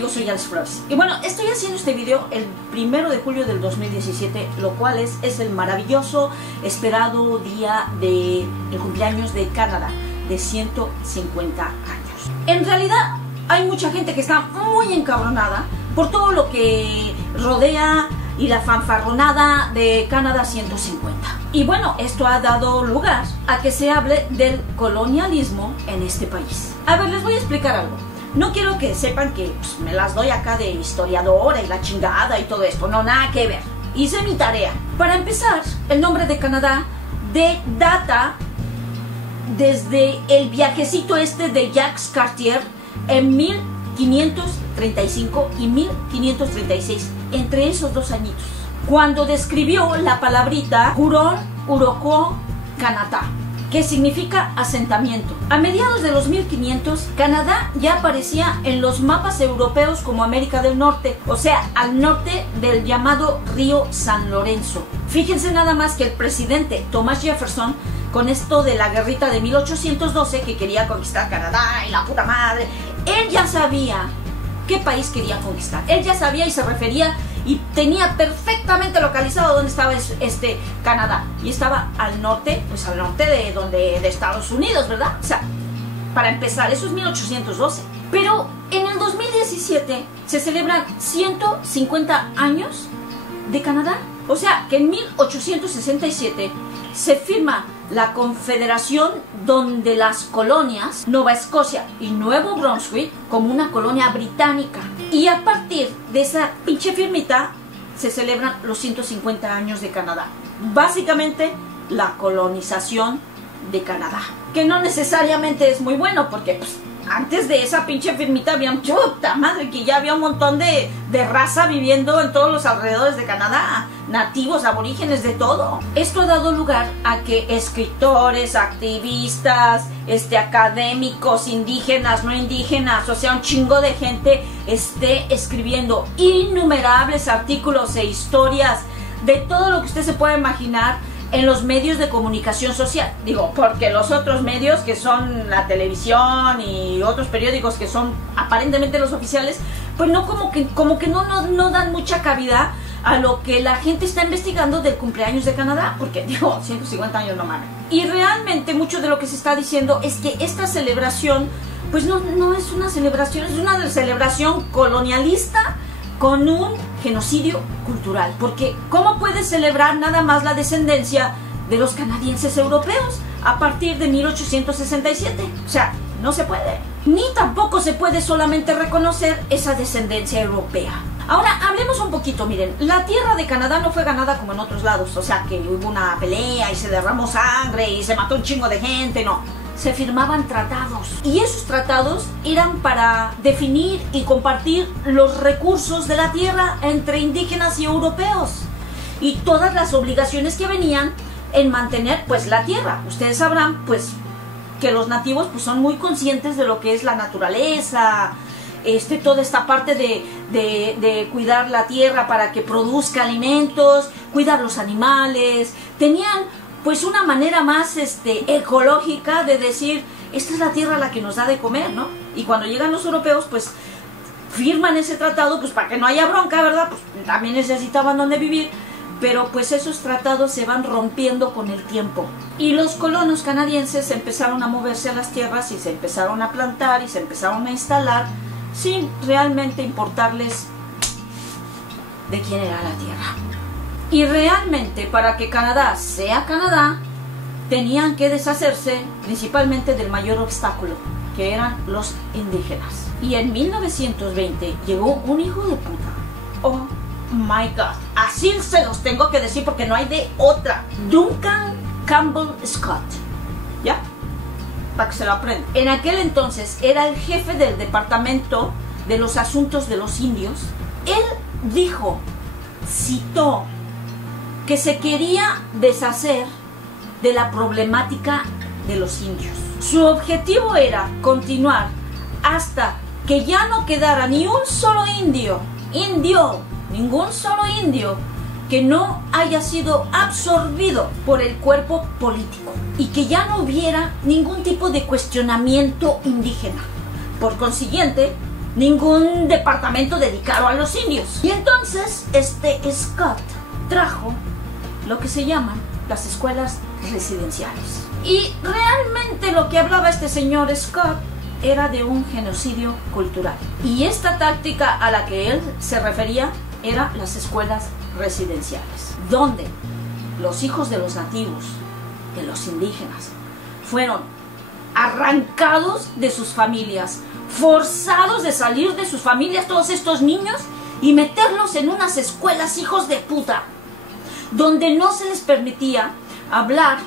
amigos? Soy Alice Flores. Y bueno, estoy haciendo este video el 1 de julio del 2017, lo cual es el maravilloso, esperado día del cumpleaños de Canadá, de 150 años. En realidad, hay mucha gente que está muy encabronada por todo lo que rodea y la fanfarronada de Canadá 150. Y bueno, esto ha dado lugar a que se hable del colonialismo en este país. A ver, les voy a explicar algo. No quiero que sepan que pues, me las doy acá de historiadora y la chingada y todo esto. No, nada que ver. Hice mi tarea. Para empezar, el nombre de Canadá data desde el viajecito este de Jacques Cartier en 1535 y 1536, entre esos 2 añitos, cuando describió la palabrita Huron-Iroquois-Canada, que significa asentamiento. A mediados de los 1500, Canadá ya aparecía en los mapas europeos como América del Norte, o sea, al norte del llamado río San Lorenzo. Fíjense nada más que el presidente Thomas Jefferson, con esto de la guerrita de 1812, que quería conquistar Canadá y la puta madre, él ya sabía qué país quería conquistar. Él ya sabía y se refería y tenía perfectamente localizado dónde estaba Canadá. Y estaba al norte, pues al norte de Estados Unidos, ¿verdad? O sea, para empezar, eso es 1812. Pero en el 2017 se celebran 150 años de Canadá. O sea, que en 1867 se firma la Confederación, donde las colonias Nueva Escocia y Nuevo Brunswick como una colonia británica. Y a partir de esa pinche firmita se celebran los 150 años de Canadá. Básicamente la colonización de Canadá, que no necesariamente es muy bueno, porque pues, antes de esa pinche firmita había un chuta madre, que ya había un montón de raza viviendo en todos los alrededores de Canadá, nativos, aborígenes, de todo. Esto ha dado lugar a que escritores, activistas, académicos, indígenas, no indígenas, o sea, un chingo de gente esté escribiendo innumerables artículos e historias de todo lo que usted se pueda imaginar en los medios de comunicación social. Digo, porque los otros medios, que son la televisión y otros periódicos que son aparentemente los oficiales, pues no, como que no dan mucha cabida a lo que la gente está investigando del cumpleaños de Canadá, porque digo, 150 años no mames. Y realmente mucho de lo que se está diciendo es que esta celebración, pues no es una celebración, es una celebración colonialista con un genocidio cultural. Porque ¿cómo puedes celebrar nada más la descendencia de los canadienses europeos a partir de 1867? O sea, no se puede. Ni tampoco se puede solamente reconocer esa descendencia europea. Ahora, hablemos un poquito, miren, la tierra de Canadá no fue ganada como en otros lados, o sea, que hubo una pelea y se derramó sangre y se mató un chingo de gente, no. Se firmaban tratados, y esos tratados eran para definir y compartir los recursos de la tierra entre indígenas y europeos, y todas las obligaciones que venían en mantener pues la tierra. Ustedes sabrán pues que los nativos pues son muy conscientes de lo que es la naturaleza, toda esta parte de cuidar la tierra para que produzca alimentos, cuidar los animales. Tenían pues una manera más ecológica de decir, esta es la tierra la que nos da de comer, ¿no? Y cuando llegan los europeos, pues firman ese tratado, pues para que no haya bronca, ¿verdad? Pues también necesitaban donde vivir, pero pues esos tratados se van rompiendo con el tiempo. Y los colonos canadienses empezaron a moverse a las tierras y se empezaron a plantar y se empezaron a instalar sin realmente importarles de quién era la tierra. Y realmente, para que Canadá sea Canadá, tenían que deshacerse principalmente del mayor obstáculo, que eran los indígenas. Y en 1920 llegó un hijo de puta. Oh my God. Así se los tengo que decir porque no hay de otra. Duncan Campbell Scott. ¿Ya? Para que se lo aprendan. En aquel entonces era el jefe del departamento de los asuntos de los indios. Él dijo, citó, que se quería deshacer de la problemática de los indios. Su objetivo era continuar hasta que ya no quedara ni un solo ningún solo indio que no haya sido absorbido por el cuerpo político y que ya no hubiera ningún tipo de cuestionamiento indígena. Por consiguiente, ningún departamento dedicado a los indios. Y entonces Scott trajo lo que se llaman las escuelas residenciales. Y realmente lo que hablaba este señor Scott era de un genocidio cultural. Y esta táctica a la que él se refería era las escuelas residenciales, donde los hijos de los nativos, de los indígenas, fueron arrancados de sus familias, forzados de salir de sus familias, todos estos niños, y meterlos en unas escuelas hijos de puta, donde no se les permitía hablar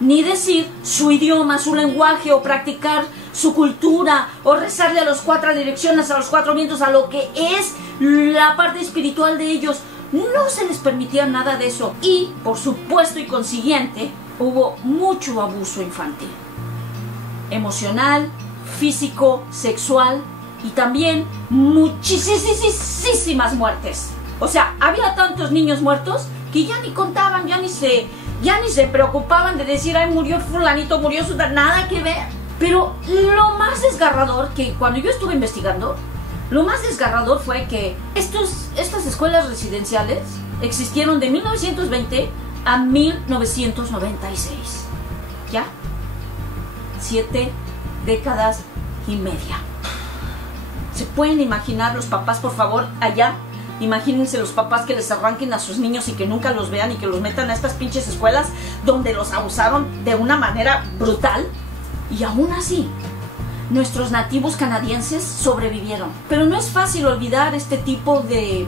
ni decir su idioma, su lenguaje, o practicar su cultura, o rezarle a las 4 direcciones, a los 4 vientos, a lo que es la parte espiritual de ellos. No se les permitía nada de eso. Y, por supuesto y consiguiente, hubo mucho abuso infantil, emocional, físico, sexual, y también muchísimas muertes. O sea, había tantos niños muertos que ya ni contaban, ya ni se preocupaban de decir, ay, murió fulanito, murió su... Nada que ver. Pero lo más desgarrador, que cuando yo estuve investigando, lo más desgarrador fue que estas escuelas residenciales existieron de 1920 a 1996. ¿Ya? 7 décadas y media. ¿Se pueden imaginar los papás, por favor, allá? Imagínense los papás que les arranquen a sus niños y que nunca los vean y que los metan a estas pinches escuelas donde los abusaron de una manera brutal. Y aún así, nuestros nativos canadienses sobrevivieron. Pero no es fácil olvidar este tipo de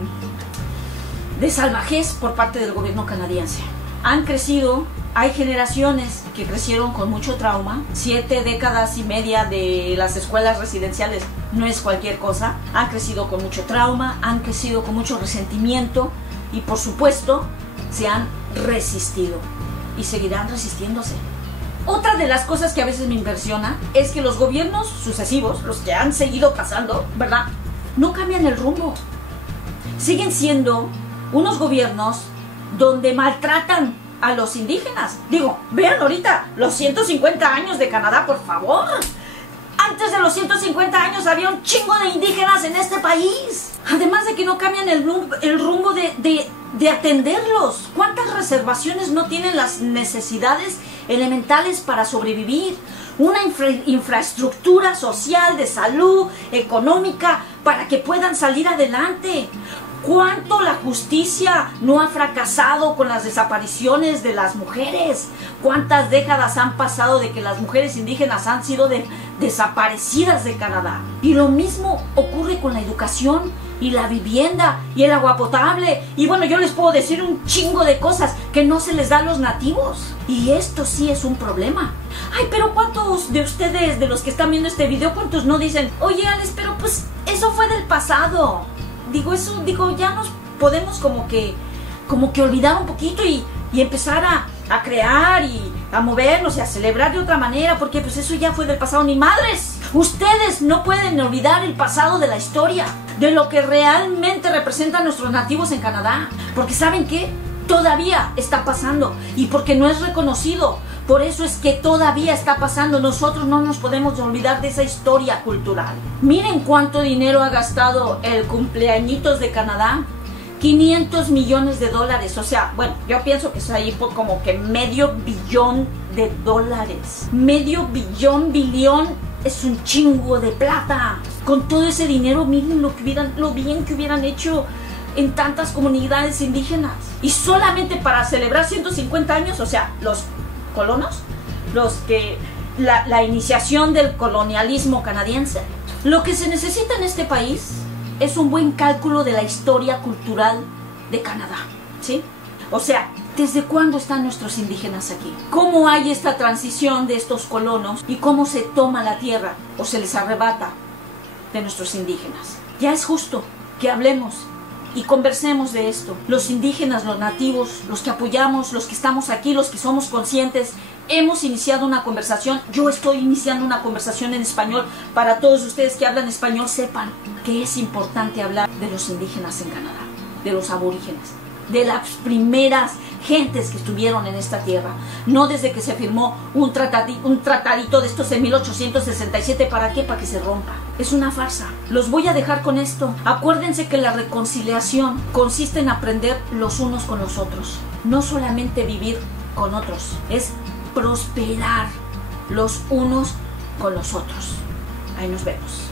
salvajez por parte del gobierno canadiense. Han crecido, hay generaciones que crecieron con mucho trauma. 7 décadas y media de las escuelas residenciales no es cualquier cosa. Han crecido con mucho trauma, han crecido con mucho resentimiento y, por supuesto, se han resistido y seguirán resistiéndose. Otra de las cosas que a veces me impresiona es que los gobiernos sucesivos, los que han seguido pasando, ¿verdad?, no cambian el rumbo. Siguen siendo unos gobiernos donde maltratan a los indígenas. Digo, vean ahorita los 150 años de Canadá, por favor. Antes de los 150 años había un chingo de indígenas en este país. Además de que no cambian el rumbo de atenderlos. ¿Cuántas reservaciones no tienen las necesidades elementales para sobrevivir? Una infraestructura social, de salud, económica, para que puedan salir adelante. ¿Cuánto la justicia no ha fracasado con las desapariciones de las mujeres? ¿Cuántas décadas han pasado de que las mujeres indígenas han sido desaparecidas de Canadá? Y lo mismo ocurre con la educación y la vivienda y el agua potable. Y bueno, yo les puedo decir un chingo de cosas que no se les da a los nativos. Y esto sí es un problema. Ay, pero ¿cuántos de ustedes, de los que están viendo este video, cuántos no dicen, oye, Alex, pero pues eso fue del pasado? Digo, ya nos podemos como que olvidar un poquito y empezar a crear y a movernos y a celebrar de otra manera, porque pues eso ya fue del pasado. Ni madres, ustedes no pueden olvidar el pasado de la historia, de lo que realmente representan nuestros nativos en Canadá, porque ¿saben qué? Todavía está pasando, y porque no es reconocido. Por eso es que todavía está pasando. Nosotros no nos podemos olvidar de esa historia cultural. Miren cuánto dinero ha gastado el cumpleañitos de Canadá. $500 millones. O sea, bueno, yo pienso que es ahí por como que $500 millones. $500 millones es un chingo de plata. Con todo ese dinero, miren lo bien que hubieran hecho en tantas comunidades indígenas. Y solamente para celebrar 150 años, o sea, los colonos, la iniciación del colonialismo canadiense. Lo que se necesita en este país es un buen cálculo de la historia cultural de Canadá, ¿sí? O sea, ¿desde cuándo están nuestros indígenas aquí? ¿Cómo hay esta transición de estos colonos y cómo se toma la tierra o se les arrebata de nuestros indígenas? Ya es justo que hablemos y conversemos de esto. Los indígenas, los nativos, los que apoyamos, los que estamos aquí, los que somos conscientes, hemos iniciado una conversación. Yo estoy iniciando una conversación en español para todos ustedes que hablan español. Sepan que es importante hablar de los indígenas en Canadá, de los aborígenes. de las primeras gentes que estuvieron en esta tierra, no desde que se firmó un tratadito de estos en 1867. ¿Para qué? Para que se rompa. Es una farsa. Los voy a dejar con esto. Acuérdense que la reconciliación consiste en aprender los unos con los otros, no solamente vivir con otros, es prosperar los unos con los otros. Ahí nos vemos.